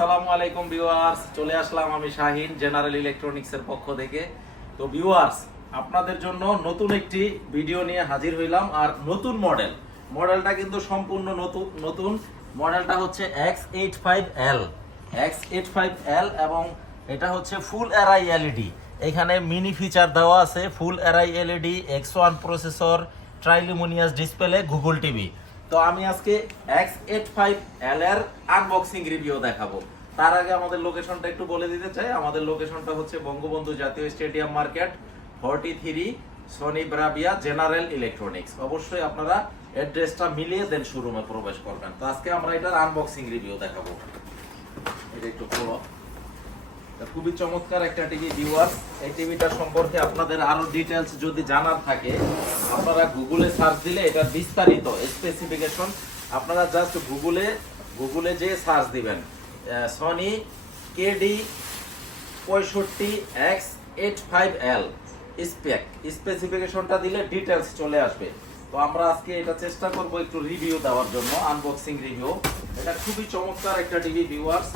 আসসালামু আলাইকুম ভিউয়ার্স, চলে আসলাম আমি শাহিন জেনারেল ইলেকট্রনিক্স এর পক্ষ থেকে। তো ভিউয়ার্স, আপনাদের জন্য নতুন একটি ভিডিও নিয়ে হাজির হইলাম। আর নতুন মডেলটা কিন্তু সম্পূর্ণ নতুন মডেলটা হচ্ছে X85L X85L এবং এটা হচ্ছে ফুল অ্যারাই এলইডি। এখানে মিনি ফিচার দেওয়া আছে, full array LED, X1 processor, triluminous display, Google TV. তো আমি আজকে X85L এর আনবক্সিং রিভিউ দেখাবো। তার আগে আমাদের লোকেশনটা একটু বলে দিতে চাই। আমাদের লোকেশনটা হচ্ছে বঙ্গবন্ধু জাতীয় stadium market 43 Sony Bravia general electronics. অবশ্যই আপনারা অ্যাড্রেসটা মিলিয়ে দেন শোরুমে প্রবেশ করবেন। তো আজকে আমরা এটার আনবক্সিং রিভিউ দেখাবো। এটা একটু খোলো। খুবই চমৎকার একটা টিভি ভিউয়ার্স। এই টিভিটা সম্পর্কে আপনাদের আরো ডিটেইলস যদি জানার থাকে আপনারা গুগলে সার্চ দিলে এটা বিস্তারিত স্পেসিফিকেশন আপনারা জাস্ট গুগলে যে সার্চ দিবেন সনি কেডি 65X85L স্পেসিফিকেশনটা দিলে ডিটেইলস চলে আসবে। তো আমরা আজকে এটা চেষ্টা করব একটু রিভিউ দেওয়ার জন্য, আনবক্সিং রিভিউ। এটা খুবই চমৎকার একটা টিভি ভিউয়ার্স।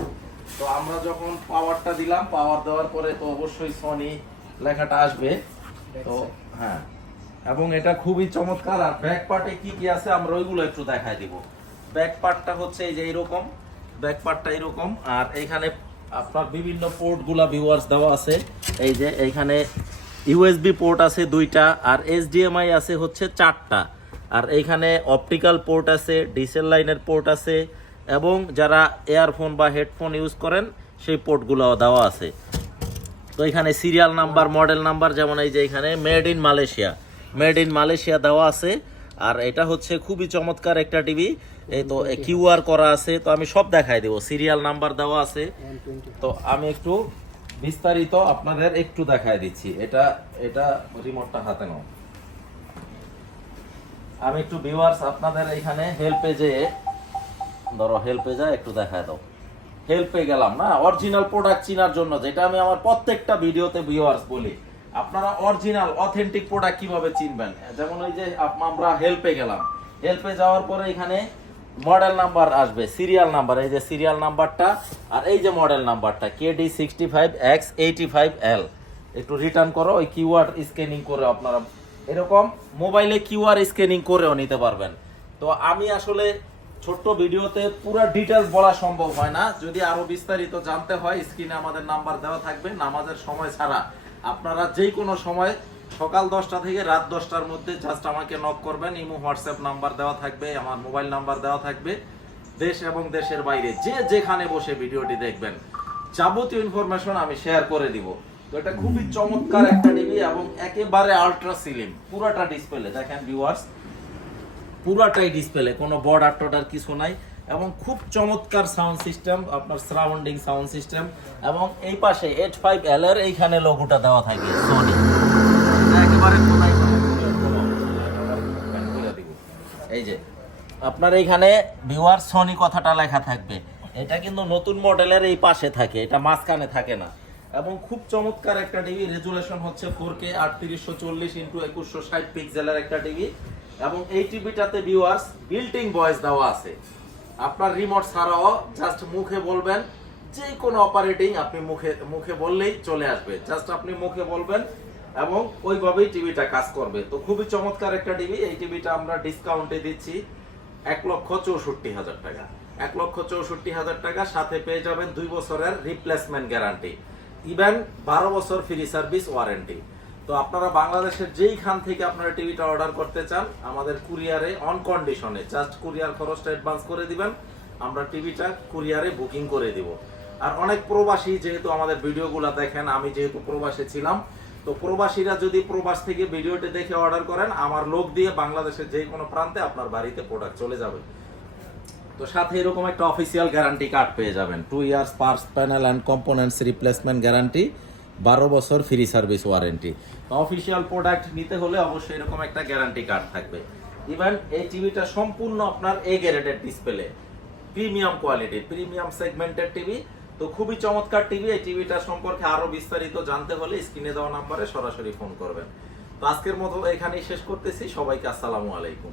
তো আমরা যখন পাওয়ারটা দিলাম, পাওয়ার দেওয়ার পরে তো অবশ্যই সনি লেখাটা আসবে। তো হ্যাঁ, এবং এটা খুবই চমৎকার। আর ব্যাক পার্টে কি কি আছে আমরা ওইগুলো একটু দেখাই দিব। ব্যাক পার্টটা হচ্ছে এই যে এরকম, ব্যাক পার্টটা এরকম। আর এইখানে আপনার বিভিন্ন পোর্টগুলা ভিউয়ার্স দেওয়া আছে। এই যে এইখানে ইউএসবি পোর্ট আছে 2টা, আর এইচডিএমআই আছে হচ্ছে 4টা, আর এইখানে অপটিক্যাল পোর্ট আছে, ডিসেল লাইনের পোর্ট আছে, এবং যারা ইয়ারফোন বা হেডফোন ইউজ করেন সেই পোর্টগুলো দেওয়া আছে। তো এখানে সিরিয়াল নাম্বার, মডেল নাম্বার, যেমন এই যে এখানে মেড ইন মালয়েশিয়া দেওয়া আছে। আর এটা হচ্ছে খুবই চমৎকার একটা টিভি। এই তো কিউআর করা আছে, তো আমি সব দেখাই দেব, সিরিয়াল নাম্বার দেওয়া আছে। তো আমি একটু বিস্তারিত আপনাদের একটু দেখাই দিচ্ছি। এটা রিমোটটা হাতে নাও। আমি একটু ভিউয়ার্স আপনাদের এখানে হেল্পে যায় একটু দেখায় দাও। হেল্পে গেলাম না, অরিজিনাল প্রোডাক্ট চিনার জন্য, যেটা আমি আমার প্রত্যেকটা ভিডিওতে ভিউয়ার্স বলি, আপনারা অরিজিনাল অথেন্টিক প্রোডাক্ট কিভাবে চিনবেন। যেমন ওই যে আমরা হেল্পে গেলাম, হেল্পে যাওয়ার পরে এখানে মডেল নাম্বার আসবে, সিরিয়াল নাম্বার, এই যে সিরিয়াল নাম্বারটা, আর এই যে মডেল নাম্বারটা KD65X85L। একটু রিটার্ন করো, ওই কিউআর স্ক্যানিং করে আপনারা এরকম মোবাইলে কিউআর স্ক্যানিং করেও নিতে পারবেন। তো আমি আসলে ছোট্ট ভিডিওতে পুরো ডিটেইলস বলা সম্ভব হয় না। যদি আরো বিস্তারিত জানতে হয় স্ক্রিনে আমাদের নাম্বার দেওয়া থাকবে। নামাজের সময় ছাড়া আপনারা যে কোনো সময় সকাল 10টা থেকে রাত 10টার মধ্যে জাস্ট আমাকে নক করবেন। ইমো হোয়াটসঅ্যাপ নাম্বার দেওয়া থাকবে, আমার মোবাইল নাম্বার দেওয়া থাকবে। দেশ এবং দেশের বাইরে যে যেখানে বসে ভিডিওটি দেখবেন যাবতীয় ইনফরমেশন আমি শেয়ার করে দিব। তো এটা খুবই চমৎকার একটা টিভি এবং একেবারে আলট্রা স্লিম, পুরোটা ডিসপ্লে দেখেন ভিউয়ার্স, পুরাটাই ডিসপ্লে, কোনো বর্ডার টর্ডার কিছু নাই। এবং খুব চমৎকার সাউন্ড সিস্টেম, আপনার সারাউন্ডিং সাউন্ড সিস্টেম। এবং এই পাশে 85L এর এইখানে লোগোটা দেওয়া থাকে সনি, একেবারে কোনায় এই যে আপনার এইখানে ভিউয়ার সনি কথাটা লেখা থাকবে। এটা কিন্তু নতুন মডেলের এই পাশে থাকে, এটা মাঝখানে থাকে না। এবং খুব চমৎকার একটা টিভি, রেজুলেশন হচ্ছে 4K 3840x2160 পিক্সেলের একটা টিভি। এবং এই টিভিটাতে ভিউয়ার্স বিল্ট ইন ভয়েস দেওয়া আছে। আপনার রিমোট ছাড়াও জাস্ট মুখে বলবেন, যে কোনো অপারেটিং আপনি মুখে বললেই চলে আসবে। জাস্ট আপনি মুখে বলবেন এবং ওইভাবেই টিভিটা কাজ করবে। তো খুবই চমৎকার একটা টিভি। এই টিভিটা আমরা ডিসকাউন্টে দিচ্ছি 1,64,000 টাকা। 1,64,000 টাকা, সাথে পেয়ে যাবেন 2 বছরের রিপ্লেসমেন্ট গ্যারান্টি, ইভেন 12 বছর ফ্রি সার্ভিস ওয়ারেন্টি। তো আপনারা বাংলাদেশের যেইখান থেকে আপনারা টিভিটা অর্ডার করতে চান আমাদের কুরিয়ারে অন কন্ডিশনে, জাস্ট কুরিয়ার খরচটা অ্যাডভান্স করে দিবেন, আমরা টিভিটা কুরিয়ারে বুকিং করে দিব। আর অনেক প্রবাসী যেহেতু আমাদের ভিডিওগুলো দেখেন, আমি যেহেতু প্রবাসে ছিলাম, তো প্রবাসীরা যদি প্রবাস থেকে ভিডিওটি দেখে অর্ডার করেন, আমার লোক দিয়ে বাংলাদেশের যে কোনো প্রান্তে আপনার বাড়িতে প্রোডাক্ট চলে যাবে। তো সাথে এরকম একটা অফিসিয়াল গ্যারান্টি কার্ড পেয়ে যাবেন, 2 years parts panel and components replacement guarantee, 12 বছর free service warranty. Official product নিতে হলে অবশ্যই এরকম একটা গ্যারান্টি কার্ড থাকবে। ইভেন এই টিভিটা সম্পূর্ণ আপনার A graded display, premium quality, premium সেগমেন্টের টিভি। তো খুবই চমৎকার টিভি। এই টিভিটা সম্পর্কে আরো বিস্তারিত জানতে হলে স্ক্রিনে দেওয়া নাম্বারে সরাসরি ফোন করবেন। তো আজকের মতো এখানেই শেষ করতেছি। সবাইকে আসসালামু আলাইকুম।